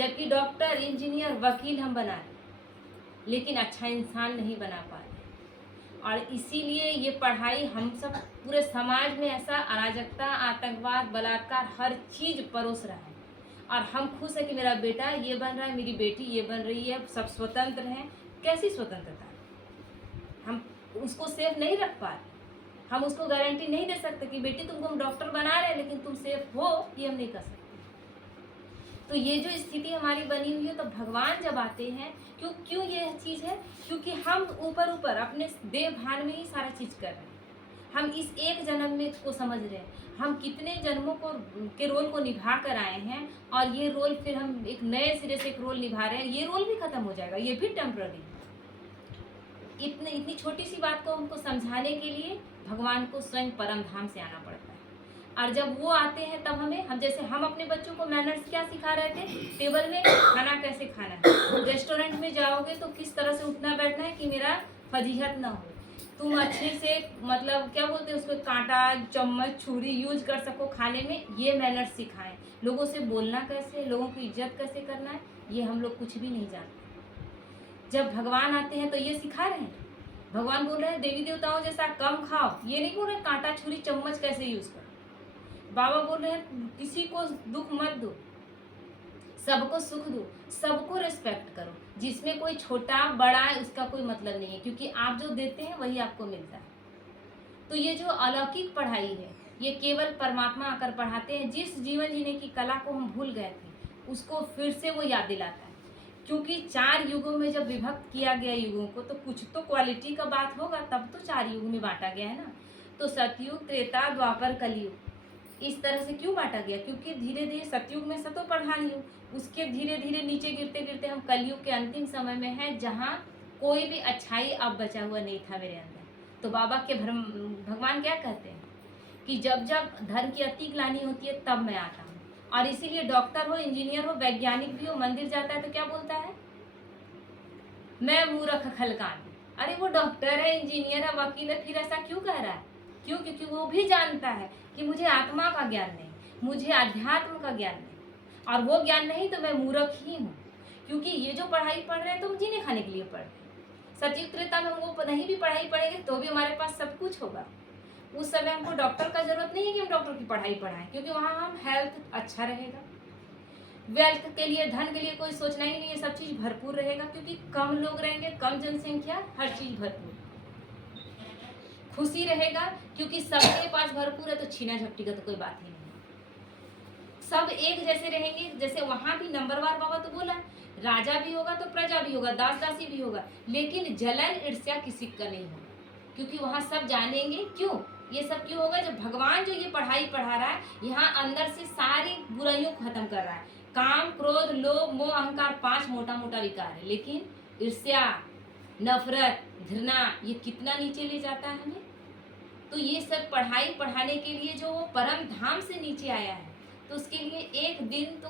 जबकि doctor, engineer, वकील हम बना रहे, लेकिन अच्छा इंसान नहीं बना पा रहे। और इसीलिए ये पढ़ाई हम सब पूरे समाज में ऐसा अराजकता, आतंकवाद, बलात्कार, हर चीज़ परोस रहा है। और हम खुश है कि मेरा बेटा ये बन रहा है, मेरी बेटी ये बन रही है, सब स्वतंत्र हैं। कैसी स्वतंत्रता? हम उसको सेफ नहीं रख पा रहे। हम उसको गारंटी नहीं दे सकते कि बेटी तुमको हम डॉक्टर बना रहे हैं, लेकिन तुम सेफ हो, ये हम नहीं कर सकते। तो ये जो स्थिति हमारी बनी हुई है, तो भगवान जब आते हैं, क्यों ये चीज़ है? क्योंकि हम ऊपर ऊपर अपने देह भान में ही सारा चीज़ कर रहे हैं। हम इस एक जन्म में को समझ रहे हैं, हम कितने जन्मों को के रोल को निभा कर आए हैं, और ये रोल फिर हम एक नए सिरे से एक रोल निभा रहे हैं। ये रोल भी खत्म हो जाएगा, ये भी टेम्पररी है। इतनी छोटी सी बात को हमको समझाने के लिए भगवान को स्वयं परम धाम से आना पड़ता है। और जब वो आते हैं तब हम जैसे हम अपने बच्चों को मैनर्स क्या सिखा रहे थे, टेबल में खाना कैसे खाना है, रेस्टोरेंट में जाओगे तो किस तरह से उठना बैठना है कि मेरा फजीहत ना हो, तुम अच्छे से मतलब क्या बोलते हैं उसको, कांटा, चम्मच, छुरी यूज कर सको खाने में, ये मैनर्स सिखाएं। लोगों से बोलना कैसे, लोगों की इज्जत कैसे करना है, ये हम लोग कुछ भी नहीं जानते। जब भगवान आते हैं तो ये सिखा रहे हैं। भगवान बोल रहे हैं देवी देवताओं जैसा कम खाओ, ये नहीं बोल रहे कांटा, छुरी, चम्मच कैसे यूज करो। बाबा बोल रहे हैं किसी को दुख मत दो, सबको सुख दो, सबको रिस्पेक्ट करो, जिसमें कोई छोटा बड़ा है उसका कोई मतलब नहीं है, क्योंकि आप जो देते हैं वही आपको मिलता है। तो ये जो अलौकिक पढ़ाई है, ये केवल परमात्मा आकर पढ़ाते हैं। जिस जीवन जीने की कला को हम भूल गए थे, उसको फिर से वो याद दिलाता है। क्योंकि 4 युगों में जब विभक्त किया गया युगों को, तो कुछ तो क्वालिटी का बात होगा, तब तो 4 युग में बांटा गया है ना। तो सतयुग, त्रेता, द्वापर, कलयुग, इस तरह से क्यों बांटा गया? क्योंकि धीरे धीरे सतयुग में सतो प्रधान युग, उसके धीरे धीरे नीचे गिरते गिरते हम कलयुग के अंतिम समय में हैं, जहाँ कोई भी अच्छाई अब बचा हुआ नहीं था मेरे अंदर। तो बाबा के भगवान क्या कहते हैं कि जब जब धर्म की अति ग्लानि होती है तब मैं आता हूँ। और इसीलिए डॉक्टर हो, इंजीनियर हो, वैज्ञानिक भी हो, मंदिर जाता है तो क्या बोलता है? मैं मूर्ख खलकान। अरे वो डॉक्टर है, इंजीनियर है, वकील है, फिर ऐसा क्यों कह रहा है? क्यों? क्योंकि वो भी जानता है कि मुझे आत्मा का ज्ञान नहीं, मुझे अध्यात्म का ज्ञान नहीं, और वो ज्ञान नहीं तो मैं मूर्ख ही हूँ। क्योंकि ये जो पढ़ाई पढ़ रहे हैं तो हम जीने खाने के लिए पढ़ रहे हैं। सतयुग त्रेता में हम वो नहीं भी पढ़ाई पढ़ेंगे तो भी हमारे पास सब कुछ होगा। उस समय हमको डॉक्टर का जरूरत नहीं है कि हम डॉक्टर की पढ़ाई पढ़ाएं, क्योंकि वहाँ हम हेल्थ अच्छा रहेगा, वेल्थ के लिए, धन के लिए कोई सोचना ही नहीं है, सब चीज़ भरपूर रहेगा। क्योंकि कम लोग रहेंगे, कम जनसंख्या, हर चीज़ भरपूर, खुशी रहेगा, क्योंकि सबके पास भरपूर है, तो छीना झपटी का तो कोई बात ही नहीं। सब एक जैसे रहेंगे, जैसे वहां भी नंबरवार बाबा तो बोला, राजा भी होगा तो प्रजा भी होगा, दास दासी भी होगा, लेकिन जलन ईर्ष्या किसी का नहीं होगा। क्योंकि वहां सब जानेंगे। क्यों ये सब क्यों होगा? जब भगवान जो ये पढ़ाई पढ़ा रहा है, यहाँ अंदर से सारी बुराइयों को खत्म कर रहा है। काम, क्रोध, लोभ, मोह, अहंकार, 5 मोटा मोटा विकार है, लेकिन ईर्ष्या, नफरत, घृणा, ये कितना नीचे ले जाता है हमें। तो ये सब पढ़ाई पढ़ाने के लिए जो वो परम धाम से नीचे आया है, तो उसके लिए एक दिन तो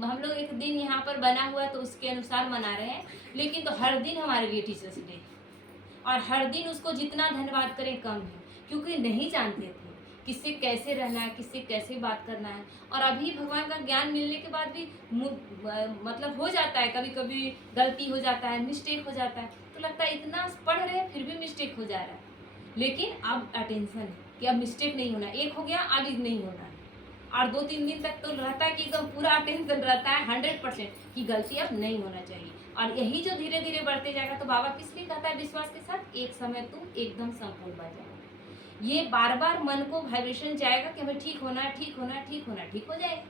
हम लोग एक दिन यहाँ पर बना हुआ है तो उसके अनुसार मना रहे हैं, लेकिन तो हर दिन हमारे लिए टीचर्स डे, और हर दिन उसको जितना धन्यवाद करें कम है। क्योंकि नहीं जानते थे किससे कैसे रहना है, किससे कैसे बात करना है। और अभी भगवान का ज्ञान मिलने के बाद भी मतलब हो जाता है, कभी कभी गलती हो जाता है, मिस्टेक हो जाता है, तो लगता है इतना पढ़ रहे हैं फिर भी मिस्टेक हो जा रहा है। लेकिन अब अटेंशन है कि अब मिस्टेक नहीं होना, एक हो गया अब नहीं होना है। और 2-3 दिन तक तो रहता है कि एकदम पूरा अटेंशन रहता है 100% कि गलती अब नहीं होना चाहिए। और यही जो धीरे धीरे बढ़ते जाएगा, तो बाबा किस लिए कहता है विश्वास के साथ, एक समय तुम एकदम संपूर्ण बन जाएगा। ये बार बार मन को वाइब्रेशन जाएगा कि हमें ठीक होना है, ठीक होना है, ठीक होना है, ठीक हो जाएगा।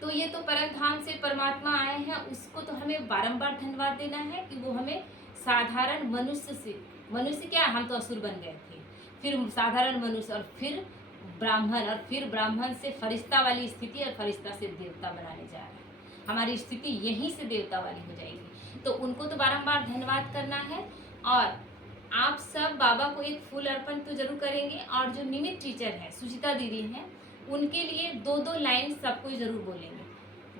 तो ये तो परम धाम से परमात्मा आए हैं, उसको तो हमें बारंबार धन्यवाद देना है कि वो हमें साधारण मनुष्य से, मनुष्य क्या, हम तो असुर बन गए थे, फिर साधारण मनुष्य, और फिर ब्राह्मण, और फिर ब्राह्मण से फरिश्ता वाली स्थिति, और फरिश्ता से देवता बनाने जा रहा है। हमारी स्थिति यहीं से देवता वाली हो जाएगी। तो उनको तो बारंबार धन्यवाद करना है। और आप सब बाबा को एक फूल अर्पण तो जरूर करेंगे। और जो निमित टीचर है, सुचिता दीदी हैं, उनके लिए 2-2 लाइन सबको जरूर बोलेंगे,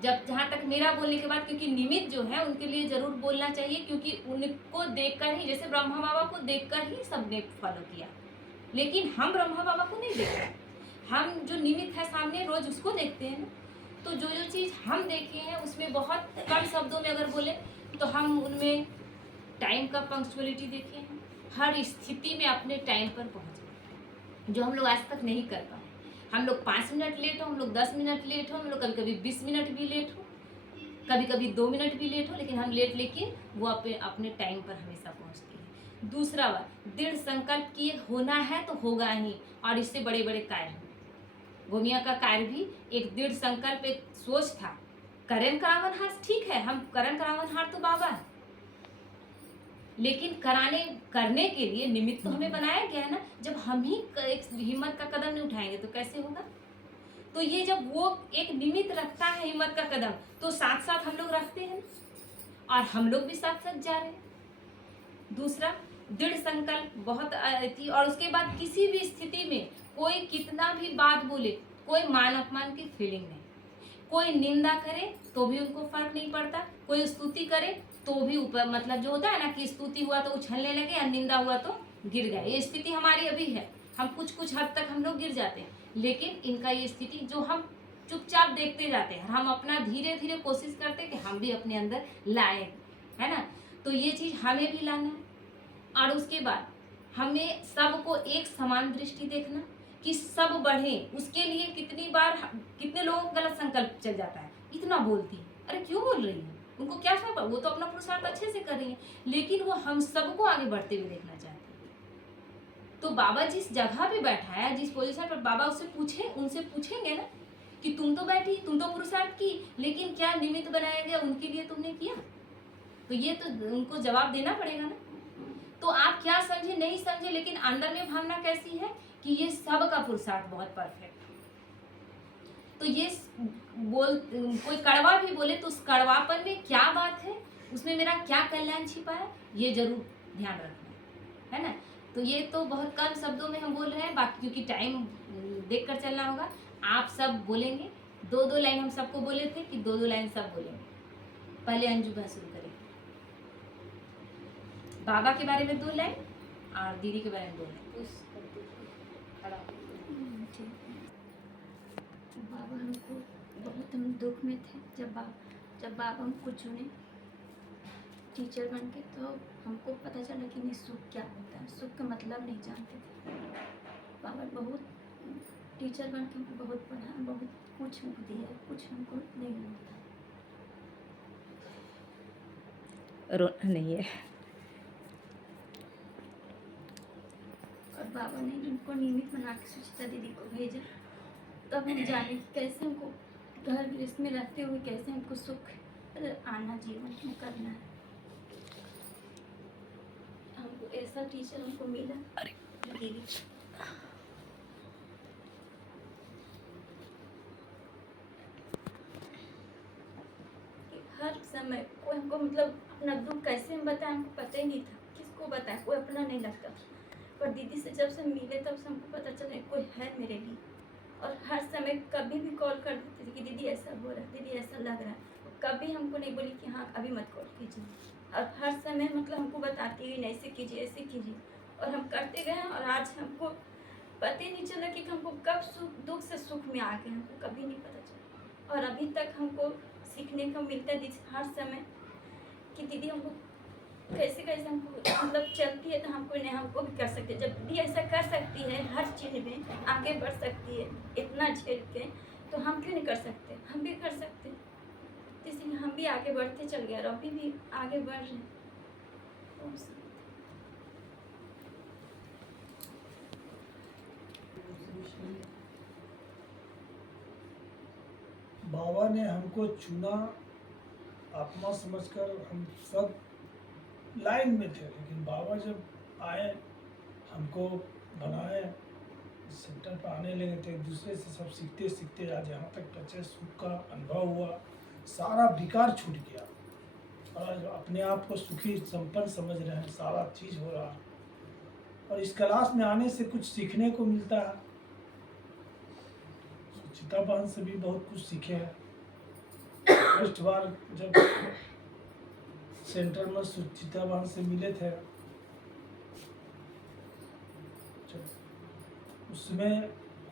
जब जहाँ तक मेरा बोलने के बाद, क्योंकि निमित जो है उनके लिए जरूर बोलना चाहिए, क्योंकि उनको देखकर ही, जैसे ब्रह्मा बाबा को देखकर ही सबने फॉलो किया, लेकिन हम ब्रह्मा बाबा को नहीं देखते, हम जो निमित है सामने रोज उसको देखते हैं ना। तो जो जो चीज़ हम देखे हैं उसमें बहुत कम शब्दों में अगर बोले तो हम उनमें टाइम का पंक्चुअलिटी देखे हैं, हर स्थिति में अपने टाइम पर पहुँचे, जो हम लोग आज तक नहीं कर पाए। हम लोग 5 मिनट लेट हो, हम लोग 10 मिनट लेट हो, हम लोग कभी कभी 20 मिनट भी लेट हो, कभी कभी 2 मिनट भी लेट हो, लेकिन हम लेकिन वो अपने टाइम पर हमेशा पहुंचती है। दूसरा बात, दृढ़ संकल्प किए होना है तो होगा ही, और इससे बड़े बड़े कार्य हो। भूमिया का कार्य भी एक दृढ़ संकल्प, एक सोच था। करण करावनहार ठीक है, हम करण करावनहार तो बाबा है, लेकिन करने के लिए निमित्त तो हमें बनाया गया है ना। जब हम ही एक हिम्मत का कदम नहीं उठाएंगे तो कैसे होगा। तो ये जब वो एक निमित्त रखता है हिम्मत का कदम, तो साथ साथ हम लोग रखते हैं और हम लोग भी साथ साथ जा रहे हैं। दूसरा, दृढ़ संकल्प बहुत थी। और उसके बाद किसी भी स्थिति में कोई कितना भी बात बोले, कोई मान अपमान की फीलिंग नहीं। कोई निंदा करे तो भी उनको फर्क नहीं पड़ता, कोई स्तुति करे तो भी ऊपर, मतलब जो होता है ना कि स्तुति हुआ तो उछलने लगे और निंदा हुआ तो गिर गए। ये स्थिति हमारी अभी है, हम कुछ हद तक हम लोग गिर जाते हैं, लेकिन इनका ये स्थिति जो हम चुपचाप देखते जाते हैं, हम अपना धीरे धीरे कोशिश करते हैं कि हम भी अपने अंदर लाए, है ना। तो ये चीज़ हमें भी लाना है। और उसके बाद हमें सबको एक समान दृष्टि देखना कि सब बढ़े। उसके लिए कितने लोगों को गलत संकल्प चल जाता है, इतना बोलती है, अरे क्यों बोल रही है, उनको क्या फर्क, वो तो अपना पुरुषार्थ अच्छे से कर रही है, लेकिन वो हम सबको आगे बढ़ते हुए देखना चाहते हैं। तो बाबा जिस जगह पे बैठा है, जिस पोजीशन पर, बाबा उनसे पूछेंगे ना कि तुम तो बैठी, तुम तो पुरुषार्थ की, लेकिन क्या निमित्त बनाया गया उनके लिए तुमने किया। तो ये तो उनको जवाब देना पड़ेगा ना। तो आप क्या समझे नहीं समझे, लेकिन अंदर में भावना कैसी है कि ये सब का पुरुषार्थ बहुत परफेक्ट। तो ये कोई कड़वा भी बोले तो उस कड़वापन में क्या बात है, उसमें मेरा क्या कल्याण छिपा है, ये जरूर ध्यान रखना है ना। तो ये तो बहुत कम शब्दों में हम बोल रहे हैं, बाकी क्योंकि टाइम देख कर चलना होगा। आप सब बोलेंगे, 2-2 लाइन हम सबको बोले थे कि 2-2 लाइन सब बोलेंगे। पहले अंजू बहन शुरू करेंगे, बाबा के बारे में 2 लाइन और दीदी के बारे में 2 लाइन। बाबा हमको बहुत, हम दुख में थे जब बाबा हमको चुने टीचर बन के, तो हमको पता चला कि नहीं सुख क्या होता है, सुख का मतलब नहीं जानते थे। बाबा बहुत टीचर बन के हमको बहुत पढ़ा, बहुत कुछ हमको दिया, कुछ हमको नहीं मिलता। रोना नहीं है। और बाबा ने उनको नियमित बना के सुचिता दीदी को भेजा, तब हम जाने कि कैसे हमको घर गृहस्थ में रहते हुए कैसे हमको सुख आना, जीवन में करना है। हमको ऐसा टीचर हमको मिला दीदी। हर समय कोई हमको, मतलब अपना दुख कैसे हम बताएं, हमको पता ही नहीं था किसको बताएं, कोई अपना नहीं लगता। पर दीदी से जब से मिले तब से हमको पता चला कोई है मेरे लिए। और हर समय कभी भी कॉल कर देती थी कि दीदी ऐसा हो रहा है, दीदी ऐसा लग रहा है। कभी हमको नहीं बोली कि हाँ अभी मत कॉल कीजिए, और हर समय मतलब हमको बताती हुई ऐसे कीजिए ऐसे कीजिए, और हम करते गए। और आज हमको पता ही नहीं चला कि हमको कब दुख से सुख में आ गए, हमको कभी नहीं पता चला। और अभी तक हमको सीखने को मिलता है हर समय कि दीदी हमको कैसे कैसे हमको मतलब चलती है, तो हमको भी कर सकते हैं। जब भी ऐसा कर सकती है, हर चीज़ में आगे बढ़ सकती है इतना झेल के, तो हम क्यों नहीं कर सकते, हम भी कर सकते हैं। इसलिए हम भी आगे बढ़ते चल गए और अभी भी आगे बढ़ रहे हैं। बाबा ने हमको चुना आत्मा समझकर, हम सब लाइन में थे, लेकिन बाबा जब आए हमको बनाए, सेंटर पर आने लगे थे, एक दूसरे से सब सीखते सीखते आज यहाँ तक पहुँचे। सुख का अनुभव हुआ, सारा विकार छूट गया और आज अपने आप को सुखी संपन्न समझ रहे हैं, सारा चीज़ हो रहा है। और इस क्लास में आने से कुछ सीखने को मिलता है। सुचिता बहन से भी बहुत कुछ सीखे हैं। फर्स्ट बार जब सेंटर में सुचिता बहन से मिले थे, जब उसमें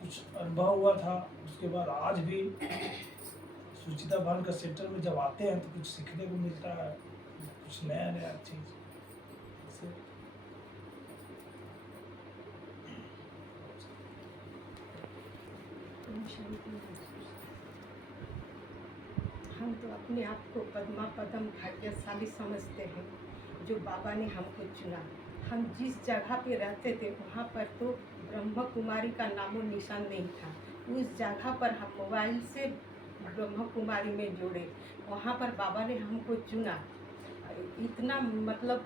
कुछ अनुभव हुआ था, उसके बाद आज भी सुचिता बहन का सेंटर में जब आते हैं तो कुछ सीखने को मिलता है, कुछ नया नया चीज़ से। हम तो अपने आप को पद्मा पदम भाग्यशाली समझते हैं जो बाबा ने हमको चुना। हम जिस जगह पे रहते थे वहाँ पर तो ब्रह्म कुमारी का नामो निशान नहीं था। उस जगह पर हम मोबाइल से ब्रह्म कुमारी में जुड़े, वहाँ पर बाबा ने हमको चुना। इतना मतलब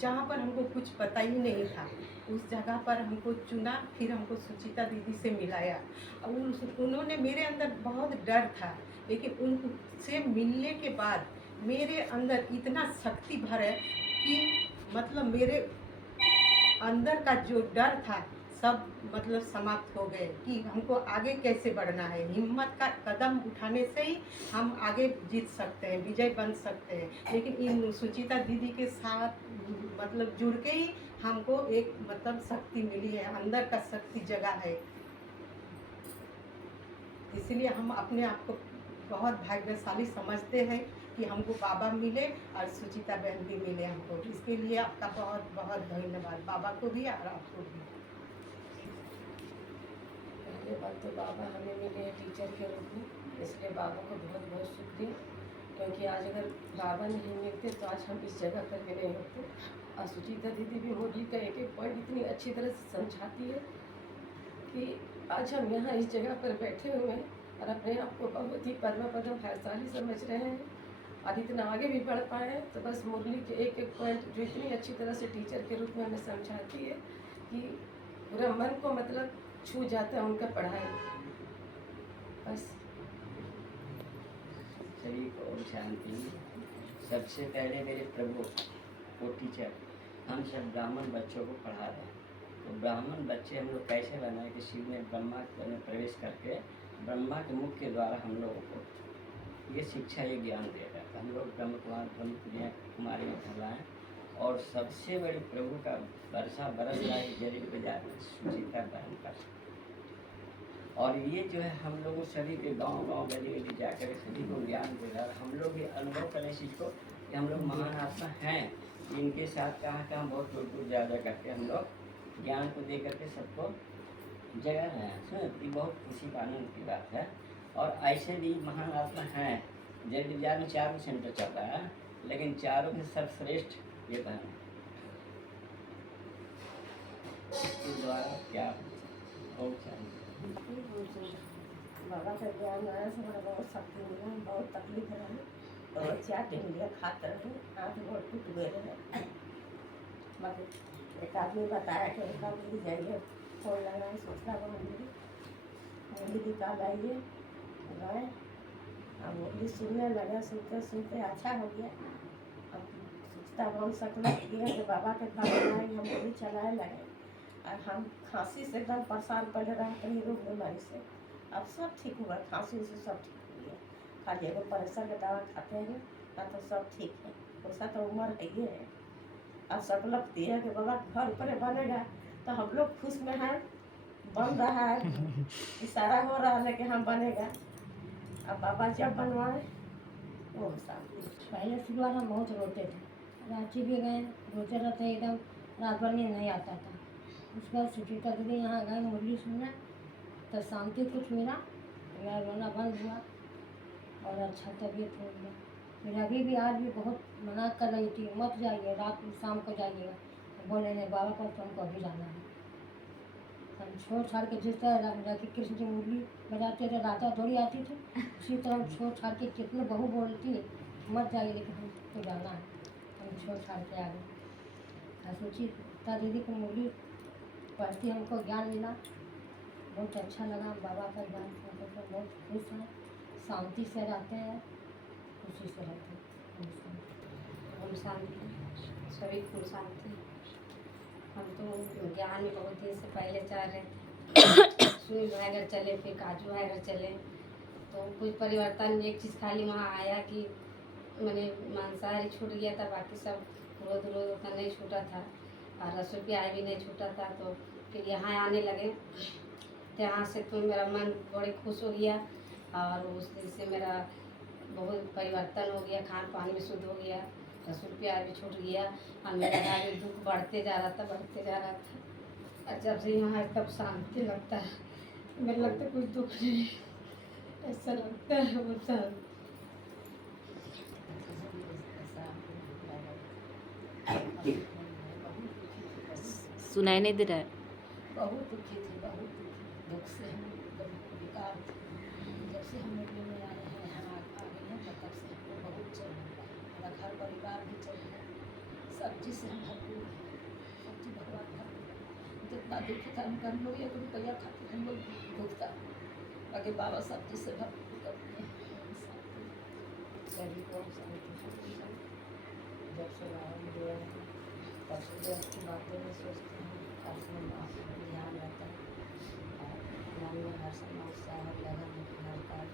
जहाँ पर हमको कुछ पता ही नहीं था, उस जगह पर हमको चुना, फिर हमको सुचिता दीदी से मिलाया। और उन्होंने मेरे अंदर बहुत डर था, लेकिन उनसे मिलने के बाद मेरे अंदर इतना शक्ति भर है कि मतलब मेरे अंदर का जो डर था सब मतलब समाप्त हो गए कि हमको आगे कैसे बढ़ना है। हिम्मत का कदम उठाने से ही हम आगे जीत सकते हैं, विजय बन सकते हैं। लेकिन इन सुचिता दीदी के साथ मतलब जुड़ के ही हमको एक मतलब शक्ति मिली है, अंदर का शक्ति जगा है। इसलिए हम अपने आप को बहुत भाग्यशाली समझते हैं कि हमको बाबा मिले और सुचिता बहन भी मिले हमको। इसके लिए आपका बहुत बहुत धन्यवाद, बाबा को भी और आपको भी। पहले बात तो बाबा हमें मिले हैं टीचर के रूप में, इसलिए बाबा को बहुत बहुत शुक्रिया। क्योंकि आज अगर बाबा नहीं मिलते तो आज हम इस जगह पर भी नहीं होते। और सुचिता दीदी भी मुरली का एक एक पॉइंट इतनी अच्छी तरह से समझाती है कि आज हम यहाँ इस जगह पर बैठे हुए हैं और अपने आप को बहुत ही पद्मा पदम भाग्यशाली समझ रहे हैं और इतना आगे भी बढ़ पाए हैं। तो बस मुरली के एक एक पॉइंट जो इतनी अच्छी तरह से टीचर के रूप में हमें समझाती है कि पूरा मन को मतलब छू जाता है उनका पढ़ाई। बस सभी को ओम शांति। सबसे पहले मेरे प्रभु वो टीचर हम सब ब्राह्मण बच्चों को पढ़ा रहे हैं, तो ब्राह्मण बच्चे हम लोग कैसे बनाए कि शिव में ब्रह्मा में प्रवेश करके ब्रह्मा के मुख के द्वारा हम लोगों को ये शिक्षा ये ज्ञान दे रहा था। हम लोग ब्रह्म कुमारी में फैलाएँ और सबसे बड़ी प्रभु का वर्षा बरस रहा है जरिए बाजार में सुचिता बहन का। और ये जो है हम लोगों सभी के गांव गली गली जाकर सभी को ज्ञान दे रहा है। हम लोग भी अनुभव करें इस चीज़ को कि हम लोग महान आत्मा हैं, इनके साथ कहाँ बहुत दूर दूर जा करके हम लोग ज्ञान को दे करके सबको जगा रहे हैं। सुन, ये बहुत खुशी का आनंद की बात है। और ऐसे भी महान आत्मा हैं। जैसे बाजार में 4 सेंटर चल रहा है, लेकिन चारों में सर्वश्रेष्ठ ये बहन है। इसके द्वारा क्या ओम शांति। बाबा का ज्ञान आया से हमारा बहुत शक्ति मिला, बहुत तकलीफ रही, बहुत चाट मिलिया खाते रहे, हाथ बहुत टूट गए रहे। बाकी एक आदमी बताया कि उनका मिल जाइए, फोन लगाए सोचना बहन मुरली निकाल आइए गए। अब मुरली सुनने लगा, सुनते सुनते अच्छा हो गया। अब सोचता बन सकना कि बाबा के घर बनाए हम मुरली चलाए लगे। और हम खांसी से एकदम परेशान पहले रहा कहीं रोग बीमारी से, अब सब ठीक हुआ, खांसी से सब ठीक हो गया। खाली एगो प्रेशर का दवा खाते हैं ना तो सब ठीक है। वैसा तो उम्र है ही है। अब सब लगती है कि बाबा घर पर बनेगा तो हम लोग खुश में हैं, बन रहा है, इशारा हो रहा है कि हम बनेगा। अब बाबा जब बनवाए वो शांति। पहले शुरुआत हम बहुत रोते थे, रांची भी गए, रोते रहते एकदम, रात भर नींद नहीं आता था। उसके बाद सुचिता दीदी यहाँ गए मुरली सुनने, तो शांति कुछ मिला, मेरा रोना बंद हुआ और अच्छा तबीयत हो गया। फिर अभी भी आज भी बहुत मना कर रही थी, मत जाइए, रात को शाम को जाइएगा। बोले नहीं बाबा पर तो हमको अभी जाना है। हम छोड़ छाड़ के जिस तरह राधा कृष्ण जी मुरली बजाते थे, राधा थोड़ी आती थी, उसी तरह हम छोड़ छाड़ के कितने बहू बोलती है मत जाइए, लेकिन हमको जाना है, हम छोड़ छाड़ के आ गए। सुचिता दीदी को मुरली पढ़ती हमको ज्ञान मिला, बहुत अच्छा लगा। बाबा का ज्ञान सुनकर तो बहुत खुश हैं, शांति से रहते हैं, खुशी से रहते हैं। हम शांति, सभी को शांति। हम तो ज्ञान में बहुत दिन से पहले चाह रहे सुई वगैरह चले, फिर काजू वगैरह चले, तो कुछ परिवर्तन एक चीज़ खाली वहाँ आया कि मैंने मांसाहारी छूट गया था, बाकी सब रोज रोज उतना नहीं छूटा था और रसोई प्याज भी नहीं छूटा था। तो फिर यहाँ आने लगे, तो यहाँ से तो मेरा मन बड़े खुश हो गया और उस दिन से मेरा बहुत परिवर्तन हो गया, खान पान भी शुद्ध हो गया, लहसुन प्याज भी छूट गया। हमें लगा कि दुख बढ़ते जा रहा था। और जब से यहाँ आए तब शांति लगता है, मेरे लगता है कुछ दुख नहीं, ऐसा लगता है होता। सुनाई नहीं दे रहा है। बहुत दुखी थी, बहुत दुख से हम बेकार थे। जब से हम लोग में आए हैं, यहाँ आ गए हैं, तब से हमको बहुत चल रहा है। हमारा घर परिवार भी चल रहा है, सब्जी से हम भरपूर हैं, सब्जी भगवान भरपूर है। जितना दुखी था हम लोग 1 रुपया खाते हम लोग दुखता, बाकी बाबा सब्जी से भरपूर करते हैं। गरीब और जब से बाबा मिले हैं तब से जो अच्छी बातें भी सोचते हैं, अपने माँ का ध्यान रहता है, और मन में हर समय उत्साह लगन हर कार्य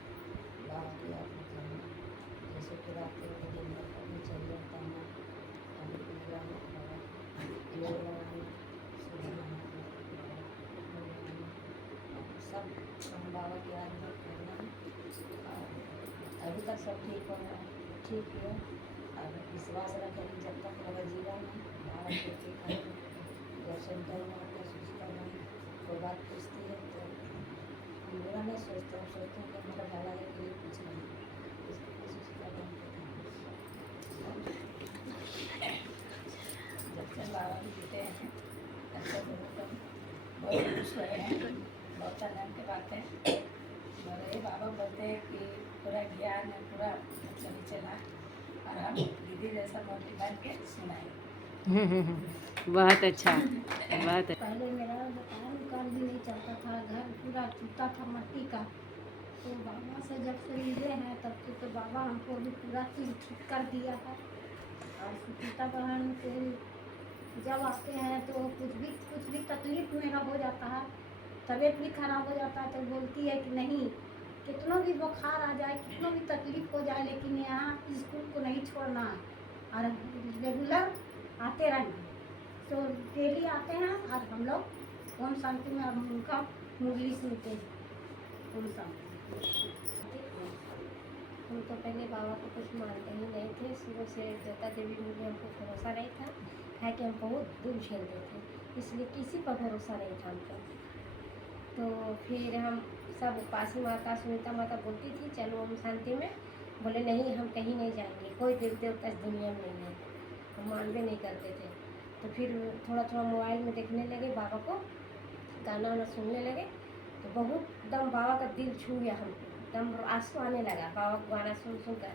बाबा की याद में करना। जैसे कि रात को दिन में कभी चल जाता है, कभी लगाना बाबा योग लगाना, सूर्य नहाना, सब हम बाबा की याद में करना। और अभी तक सब ठीक हो रहा है, ठीक है। और विश्वास रखें कि जब तक लगा जीवन है बाबा के ठीक है। जब सेंटर में आकर सोचता नहीं, कोई बात पूछती है तो हम बुरा नहीं सोचते, हम सोचते हैं कि हमारा भला है के लिए पूछ रहे हैं, इसको सोचता नहीं। जब से बाबा जीते हैं तब से बहुत खुश हुए हैं, बहुत आनंद की बात है। और ये बाबा बोलते हैं कि पूरा ज्ञान है, पूरा मतलब चला, और हम दीदी जैसा मोटी बन के सुनाए। बहुत अच्छा, बहुत अच्छा। पहले मेरा दुकान भी नहीं चलता था, घर पूरा टूटा था मट्टी का। तो बाबा से जब से मिले हैं तब से तो बाबा हमको भी पूरा चीज़ ठीक कर दिया है। और सुचिता बहन से जब आते हैं तो कुछ भी तकलीफ मेरा हो जाता है, तबीयत भी खराब हो जाता है, तो बोलती है कि नहीं, कितना भी बुखार आ जाए, कितना भी तकलीफ हो जाए, लेकिन यहाँ स्कूल को नहीं छोड़ना और रेगुलर आते रहना। तो डेली आते हैं और हम लोग ओम शांति में और उनका मुरली सुनते हैं। ओम शांति। हम तो पहले बाबा को कुछ मानते ही नहीं थे, शुरू से देवता देवी में भी हमको भरोसा नहीं था, है कि हम बहुत दूर झेलते थे, इसलिए किसी पर भरोसा नहीं था हमको। तो फिर हम सब उपासी माता सुनीता माता बोलती थी चलो ओम शांति में, बोले नहीं हम कहीं नहीं जाएंगे, कोई देव देवता इस दुनिया में नहीं है, हम मानवे नहीं करते थे। तो फिर थोड़ा थोड़ा मोबाइल में देखने लगे, बाबा को गाना वाना सुनने लगे, तो बहुत दम बाबा का दिल छू गया हमको, दम आंसू आने लगा बाबा को गाना सुन कर।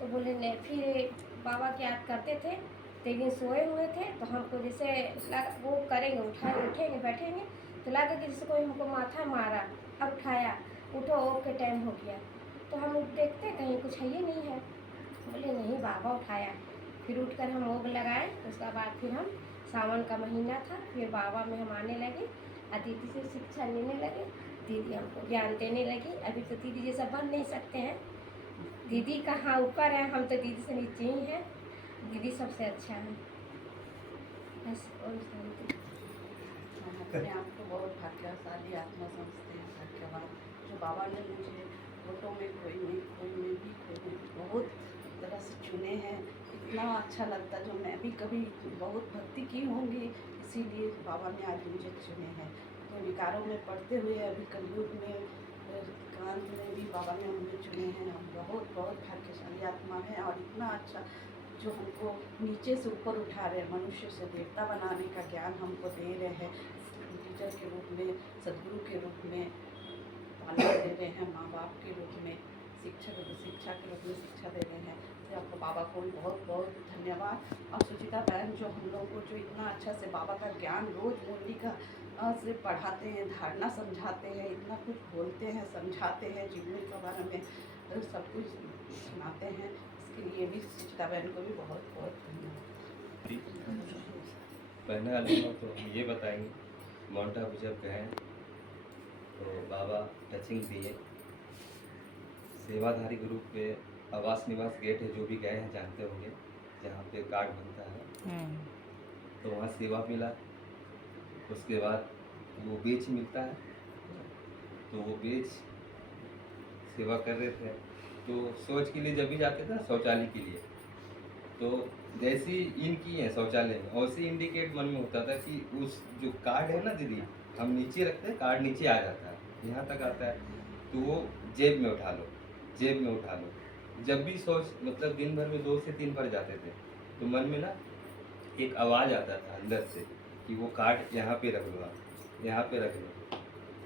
तो बोले नहीं, फिर बाबा की याद करते थे। तो एक दिन सोए हुए थे तो हमको जैसे लगा वो करेंगे, उठेंगे बैठेंगे, तो लगा कि जैसे कोई हमको माथा मारा, अब उठाया, उठो ओके टाइम हो गया। तो हम देखते कहीं कुछ है ही नहीं है, बोले नहीं बाबा उठाया। फिर उठकर हम भोग लगाए, उसके बाद फिर हम सावन का महीना था, फिर बाबा में हम आने लगे और दीदी से शिक्षा लेने लगे, दीदी हमको ज्ञान देने लगी। अभी तो दीदी जैसा बन नहीं सकते हैं, दीदी कहाँ ऊपर है, हम तो दीदी से नीचे ही हैं, दीदी सबसे अच्छा है। बस ओम शांति। हम अपने आप को बहुत भाग्यशाली आत्मा समझते हैं, भाग्यवान, जो बाबा ने मुझे फोटो में कोई में भी बहुत तरह से चुने हैं। इतना अच्छा लगता है, जो मैं भी कभी बहुत भक्ति की होंगी, इसीलिए बाबा ने आज मुझे चुने हैं। तो विकारों में पढ़ते हुए अभी कलयुग में कांत में भी बाबा ने मुझे चुने हैं। हम बहुत भाग्यशाली आत्मा है, और इतना अच्छा जो हमको नीचे से ऊपर उठा रहे हैं, मनुष्य से देवता बनाने का ज्ञान हमको दे रहे हैं, टीचर के रूप में, सदगुरु के रूप में तालीम दे रहे हैं, माँ बाप के रूप में शिक्षा के रूप में शिक्षा दे रहे हैं। तो आपको बाबा को भी बहुत बहुत धन्यवाद। और सुचिता बहन जो हम लोगों को जो इतना अच्छा से बाबा का ज्ञान रोज़ मुरली का से पढ़ाते हैं, धारणा समझाते हैं, इतना कुछ बोलते हैं, समझाते हैं, जीवन के बारे में सब कुछ सुनाते हैं, इसके लिए भी सुचिता बहन को भी बहुत बहुत धन्यवाद। पहले वाले में तो हम ये बताएंगे, माउंट आबू जब गए तो बाबा टचिंग दिए, सेवाधारी ग्रुप पे आवास निवास गेट है, जो भी गए हैं जानते होंगे, जहाँ पे कार्ड बनता है, तो वहाँ सेवा मिला। उसके बाद वो बेच मिलता है, तो वो बेच सेवा कर रहे थे। तो शौच के लिए जब भी जाते थे ना शौचालय के लिए, तो जैसी इन की है शौचालय में वैसे इंडिकेट मन में होता था कि उस जो कार्ड है ना दीदी, हम नीचे रखते हैं कार्ड नीचे आ जाता है, यहाँ तक आता है, तो वो जेब में उठा लो, जेब में उठा लो। जब भी शौच मतलब दिन भर में 2 से 3 बार जाते थे, तो मन में ना एक आवाज़ आता था अंदर से कि वो कार्ड यहाँ पे रख लो, आप यहाँ पे रख लो।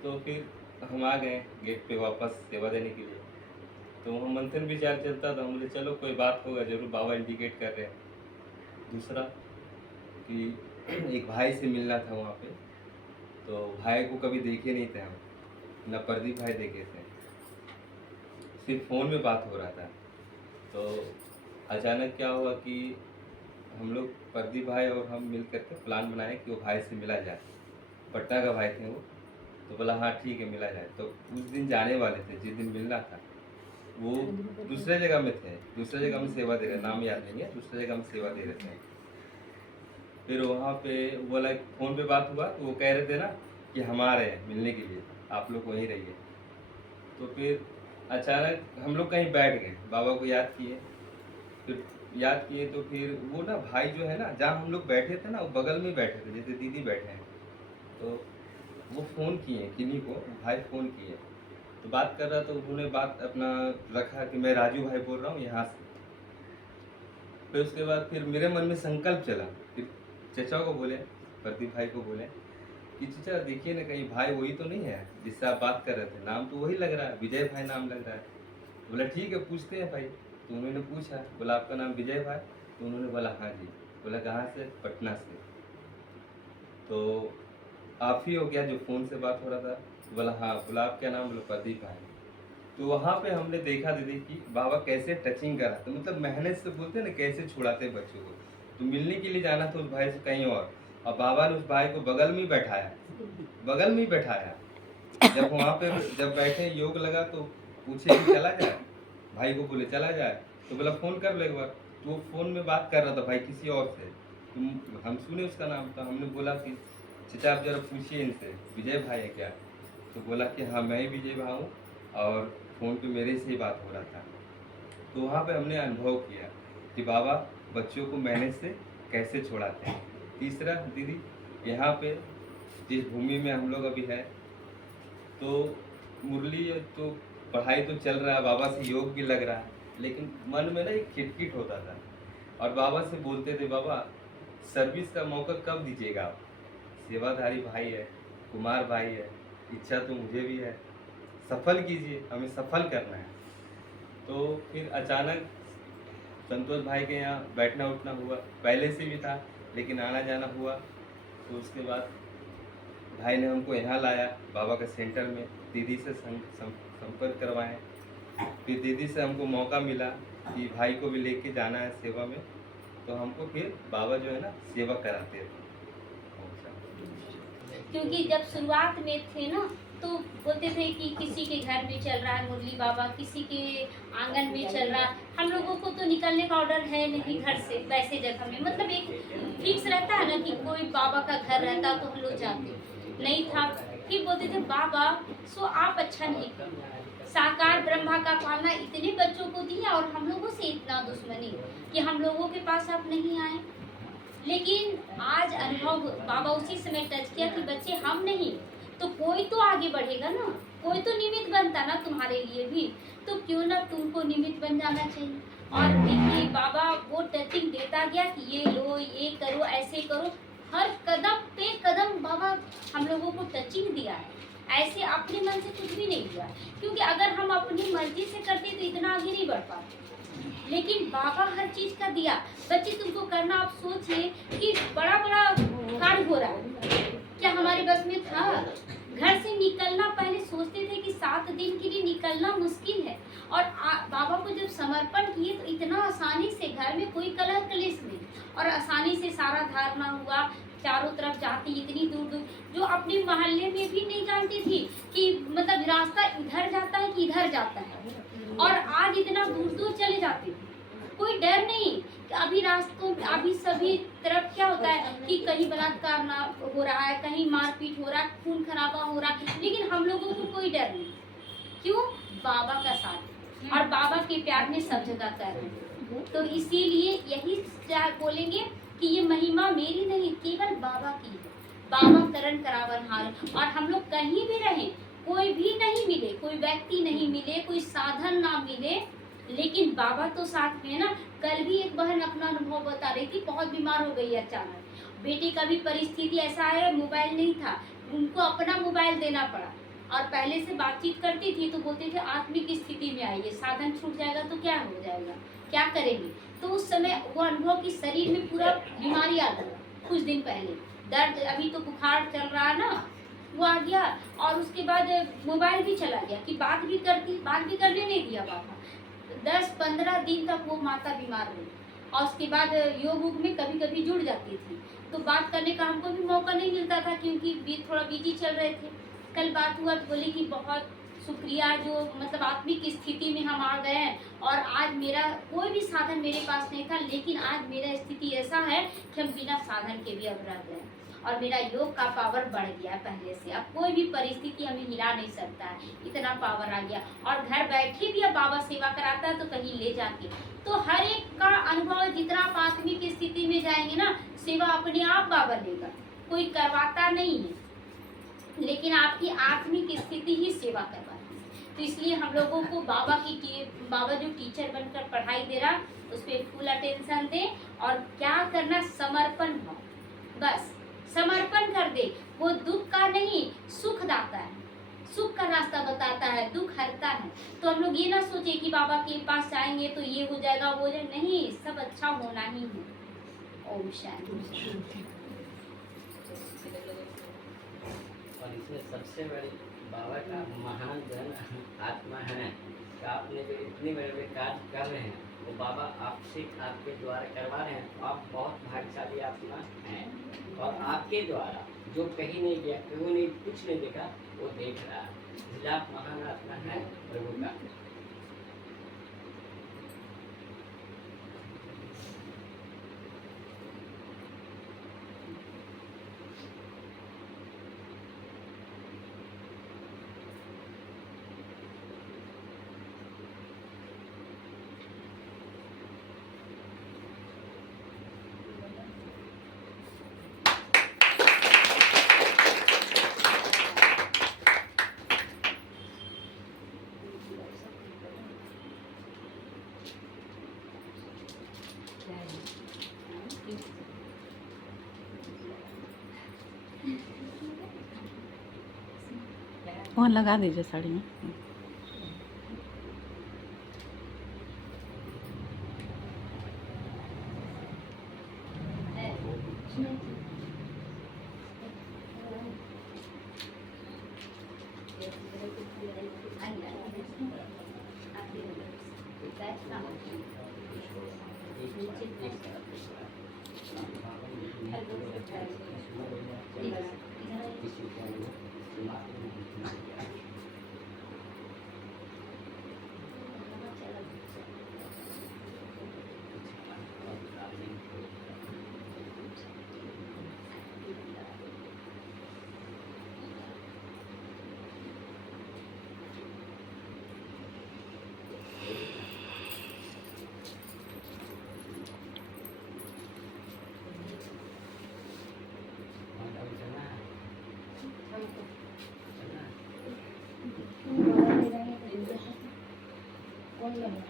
तो फिर हम आ गए गेट पे वापस सेवा देने के लिए। तो वहाँ मंथन विचार चलता था, हम बोले चलो कोई बात होगा जरूर, बाबा इंडिकेट कर रहे हैं। दूसरा कि एक भाई से मिलना था वहाँ पे, तो भाई को कभी देखे नहीं थे हम, ना प्रदीप भाई देखे थे, सिर्फ फ़ोन में बात हो रहा था। तो अचानक क्या हुआ कि हम लोग प्रदीप भाई और हम मिल करके प्लान बनाए कि वो भाई से मिला जाए। पटना का भाई थे वो, तो बोला हाँ ठीक है मिला जाए। तो उस दिन जाने वाले थे, जिस दिन मिलना था वो दूसरे जगह में थे, दूसरे जगह में सेवा दे रहे, नाम याद नहीं है, दूसरे जगह में सेवा दे रहे थे। फिर वहाँ पे बोला फ़ोन पे बात हुआ, तो वो कह रहे थे ना कि हम आ रहे हैं मिलने के लिए, आप लोग वहीं रहिए। तो फिर अचानक हम लोग कहीं बैठ गए, बाबा को याद किए, फिर याद किए तो फिर वो ना भाई जो है ना, जहाँ हम लोग बैठे थे ना वो बगल में बैठे थे, जैसे दीदी बैठे हैं। तो वो फ़ोन किए किन्हीं को, भाई फ़ोन किए, तो बात कर रहा, तो उन्होंने बात अपना रखा कि मैं राजू भाई बोल रहा हूँ यहाँ से। फिर उसके बाद फिर मेरे मन में संकल्प चला, फिर चचा को बोले, प्रदीप भाई को बोले कि चचा देखिए ना कहीं भाई वही तो नहीं है जिससे आप बात कर रहे थे, नाम तो वही लग रहा है, विजय भाई नाम लग रहा है। बोला ठीक है पूछते हैं भाई। तो उन्होंने पूछा, बोला आपका नाम विजय भाई? तो उन्होंने बोला हाँ जी। बोला कहाँ से? पटना से। तो आप ही हो क्या जो फ़ोन से बात हो रहा था? बोला हाँ। बोला आप क्या नाम? बोला प्रदीप भाई। तो वहाँ पे हमने देखा दीदी कि बाबा कैसे टचिंग कर रहा था, मतलब मेहनत से बोलते हैं ना कैसे छुड़ाते हैं बच्चों को। तो मिलने के लिए जाना था उस भाई से कहीं और बाबा ने उस भाई को बगल में ही बैठाया, बगल में ही बैठाया। जब वहाँ पे जब बैठे योग लगा तो पूछे कि चला जाए, भाई को बोले चला जाए, तो बोला फ़ोन कर लो एक बार। तो वो फ़ोन में बात कर रहा था भाई किसी और से, तो हम सुने उसका नाम, तो हमने बोला कि चाचा आप जरा पूछिए इनसे विजय भाई है क्या? तो बोला कि हाँ मैं ही विजय भाई हूँ और फ़ोन पे मेरे से ही बात हो रहा था। तो वहाँ पे हमने अनुभव किया कि बाबा बच्चों को मेहनत से कैसे छुड़ाते हैं। तीसरा दीदी, यहाँ पे जिस भूमि में हम लोग अभी है, तो मुरली तो पढ़ाई तो चल रहा है, बाबा से योग भी लग रहा है, लेकिन मन में ना एक खिटखिट होता था और बाबा से बोलते थे बाबा सर्विस का मौका कब दीजिएगा आप? सेवाधारी भाई है, कुमार भाई है, इच्छा तो मुझे भी है, सफल कीजिए, हमें सफल करना है। तो फिर अचानक संतोष भाई के यहाँ बैठना उठना हुआ, पहले से भी था लेकिन आना जाना हुआ। तो उसके बाद भाई ने हमको यहाँ लाया बाबा के सेंटर में, दीदी से संपर्क करवाएं। फिर दीदी से हमको मौका मिला कि भाई को भी लेके जाना है सेवा में, तो हमको फिर बाबा जो है ना सेवा कराते थे। क्योंकि जब शुरुआत में थे ना तो बोलते थे कि किसी के घर में चल रहा है मुरली बाबा, किसी के आंगन में चल रहा है। हम लोगों को तो निकलने का ऑर्डर है नहीं घर से, वैसे जगह में मतलब एक फिक्स रहता है ना कि कोई बाबा का घर रहता तो हम लोग जाते नहीं था। फिर बोलते थे बाबा सो आप अच्छा नहीं कर, साकार ब्रह्मा का पालना इतने बच्चों को दिया और हम लोगों से इतना दुश्मनी कि हम लोगों के पास आप नहीं आए। लेकिन आज अनुभव बाबा उसी समय टच किया कि बच्चे हम नहीं तो कोई तो आगे बढ़ेगा ना, कोई तो निमित्त बनता ना तुम्हारे लिए भी, तो क्यों ना तुमको निमित्त बन जाना चाहिए। और देखिए बाबा वो टचिंग देता गया कि ये लो, ये करो, ऐसे करो, हर कदम पे कदम बाबा हम लोगों को टचिंग दिया है। ऐसे अपने मन से कुछ भी नहीं हुआ, क्योंकि अगर हम अपनी मर्जी से करते तो इतना आगे नहीं बढ़ पाते। लेकिन बाबा हर चीज का दिया। बच्चे तुमको करना, आप सोचिए कि बड़ा बड़ा कार्य हो रहा है, क्या हमारे बस में था? घर से निकलना पहले सोचते थे कि 7 दिन के लिए निकलना मुश्किल है, और बाबा को जब समर्पण किए तो इतना आसानी से, घर में कोई कलह कलेश नहीं, और आसानी से सारा धारणा हुआ। चारों तरफ जाती इतनी दूर दूर, जो अपने मोहल्ले में भी नहीं जानती थी कि मतलब रास्ता इधर जाता है कि इधर जाता है, और आज इतना दूर दूर चले जाते थे। कोई डर नहीं कि अभी रास्तों, अभी सभी तरफ क्या होता है कि कहीं बलात्कार ना हो रहा है, कहीं मारपीट हो रहा है, खून खराबा हो रहा है, लेकिन हम लोगों को कोई डर नहीं। क्यों? बाबा का साथ। और बाबा के प्यार में सब जगह कर रहे हैं। तो इसीलिए यही बोलेंगे कि ये महिमा मेरी नहीं, केवल बाबा की है। बाबा करण करावन हार। और हम लोग कहीं भी रहें, कोई भी नहीं मिले, कोई व्यक्ति नहीं मिले, कोई साधन ना मिले, लेकिन बाबा तो साथ में है ना। कल भी एक बहन अपना अनुभव बता रही थी, बहुत बीमार हो गई अचानक, बेटे का भी परिस्थिति ऐसा है, मोबाइल नहीं था, उनको अपना मोबाइल देना पड़ा। और पहले से बातचीत करती थी तो बोलते थे आत्मिक स्थिति में आइए, साधन छूट जाएगा तो क्या हो जाएगा, क्या करेंगे। तो उस समय वो अनुभव की शरीर में पूरा बीमारी आ गया, कुछ दिन पहले दर्द, अभी तो बुखार चल रहा है ना, वो आ गया। और उसके बाद मोबाइल भी चला गया कि बात भी करने नहीं दिया बाबा। 10-15 दिन तक वो माता बीमार रही। और उसके बाद योग में कभी कभी जुड़ जाती थी, तो बात करने का हमको भी मौका नहीं मिलता था क्योंकि थोड़ा बिजी चल रहे थे। कल बात हुआ तो बोली कि बहुत शुक्रिया, जो मतलब आत्मिक स्थिति में हम आ गए हैं। और आज मेरा कोई भी साधन मेरे पास नहीं था, लेकिन आज मेरा स्थिति ऐसा है कि हम बिना साधन के भी अब रह गए और मेरा योग का पावर बढ़ गया पहले से। अब कोई भी परिस्थिति हमें हिला नहीं सकता है, इतना पावर आ गया। और घर बैठे भी अब बाबा सेवा कराता है तो कहीं ले जाके, तो हर एक का अनुभव, जितना आप आत्मिक स्थिति में जाएंगे ना, सेवा अपने आप बाबा लेगा, कोई करवाता नहीं है, लेकिन आपकी आत्मिक स्थिति ही सेवा करवाती है। तो इसलिए हम लोगों को बाबा जो टीचर बनकर पढ़ाई दे रहा, उस पर फुल अटेंशन दे। और क्या करना, समर्पण भाव, बस समर्पण कर दे। वो दुख का नहीं, सुख दाता है, सुख का रास्ता बताता है, दुख हरता है। तो हम लोग ये ना सोचे कि बाबा के पास जाएंगे तो ये हो जाएगा, वो जाए, नहीं, सब अच्छा होना ही है। ओम शांति। और इसमें सबसे बड़ी बाबा का महान जन आत्मा है कि आपने जो इतने बड़े बड़े कार्य कर रहे हैं वो बाबा आपसे, आपके द्वारा करवा रहे हैं। तो आप बहुत भाग्यशाली आत्मा हैं। और आपके द्वारा जो कहीं नहीं गया, कोई नहीं, कुछ नहीं देखा, वो देख रहा है। इसलिए आप महान आत्मा है प्रभु का। वहाँ लगा दीजिए साड़ी में।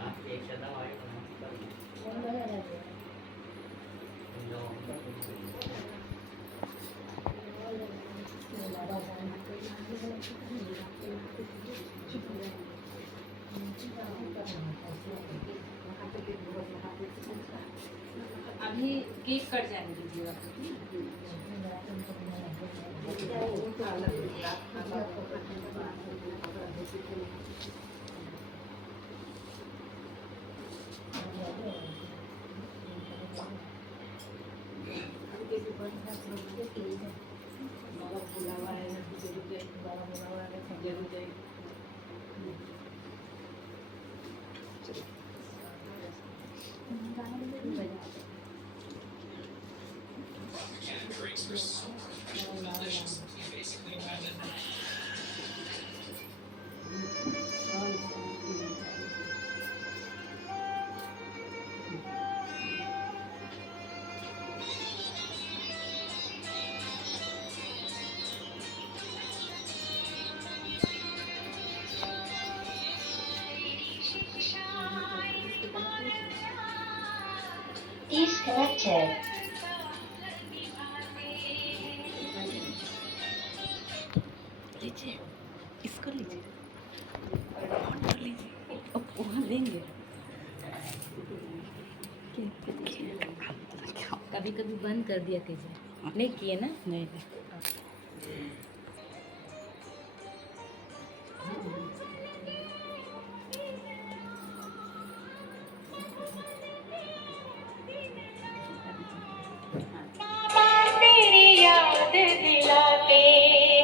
आप एक कदम आगे अभी केक कट जाने दीजिएगा। is connected. लीजिए, इसको लीजिए, ऑन कर लीजिए, अब वहाँ लेंगे। कभी कभी बंद कर दिया कीजिए, नहीं किए ना? नहीं तेरी याद दिलाते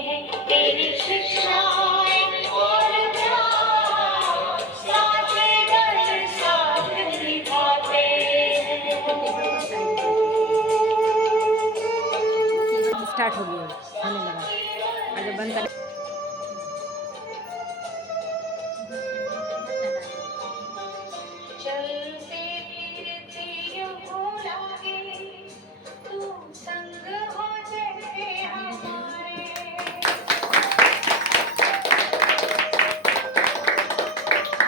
हैं, तेरी शिक्षाएं और प्यार साथ दर साथ निभाते हैं। स्टार्ट हो गया, होने लगा। अगर बंद कर चलते फिरते यूं लागे, तू संग हो जैसे हमारे।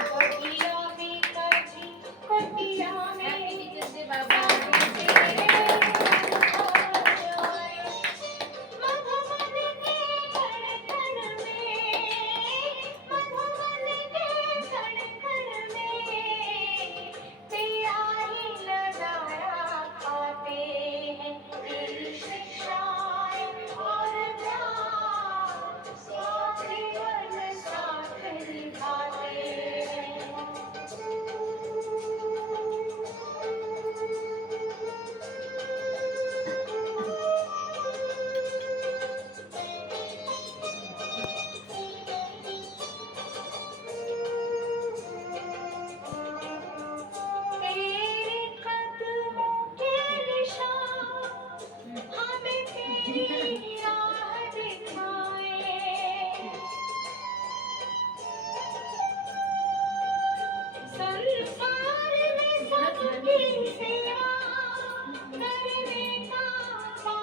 कोटिया में कभी कोटिया में बाबा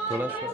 थोड़ा सा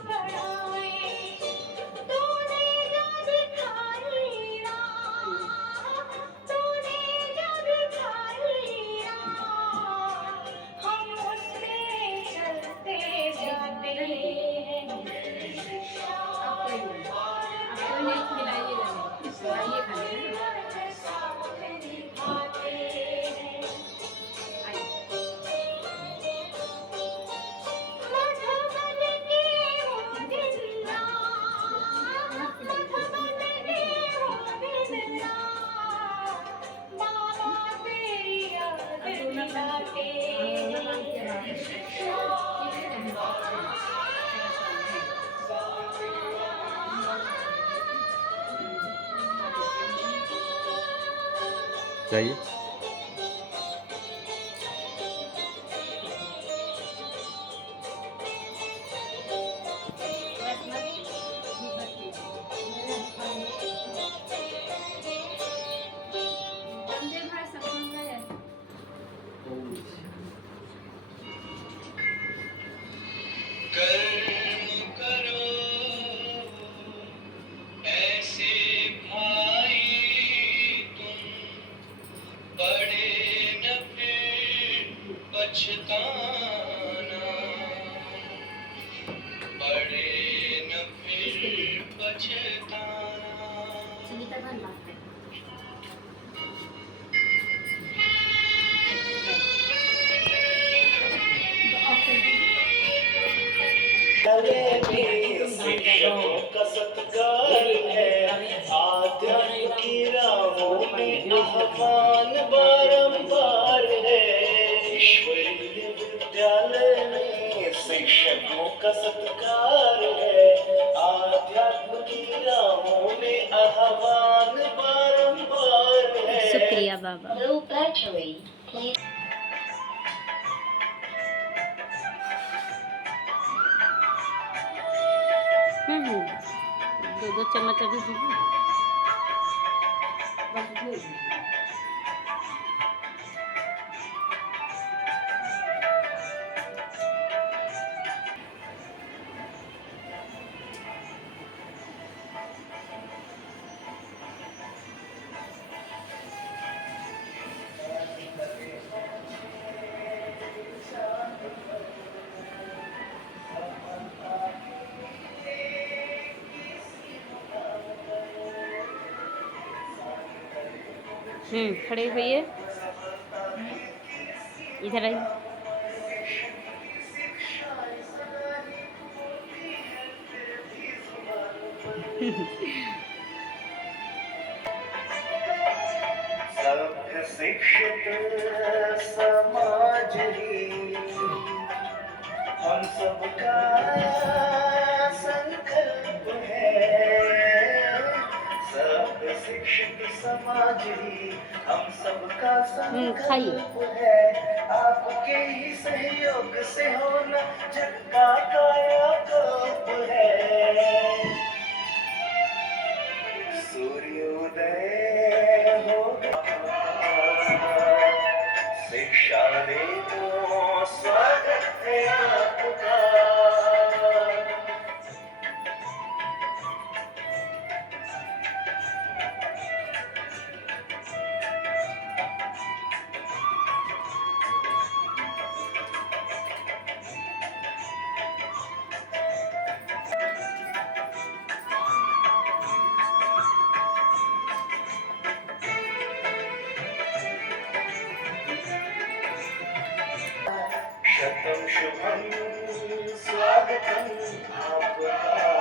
चाहिए। कर्म करो ऐसे भाई तुम, बड़े न फिर पछताना, बड़े न फिर पछताना। शिक्षकों का सत्कार है, आध्यात्म की राहों में आह्वान बारंबार है। ईश्वरीय विद्यालय में शिक्षकों का सत्कार है, आध्यात्म की राहों में आह्वान बारंबार है। शुक्रिया बाबा। दो चम्मच अभी दीजिए। खड़े होइए, इधर आइए। सभ्य शिक्षित समाज ही हम सबका संकल्प है। सभ्य शिक्षित समाज ही हम सबका संकल्प है। आपके ही सहयोग से होना जग का कायाकल्प है। सूर्योदय होगा, शिक्षा दे तो स्वागत है आपका। शतम शुभम स्वागतम आपका।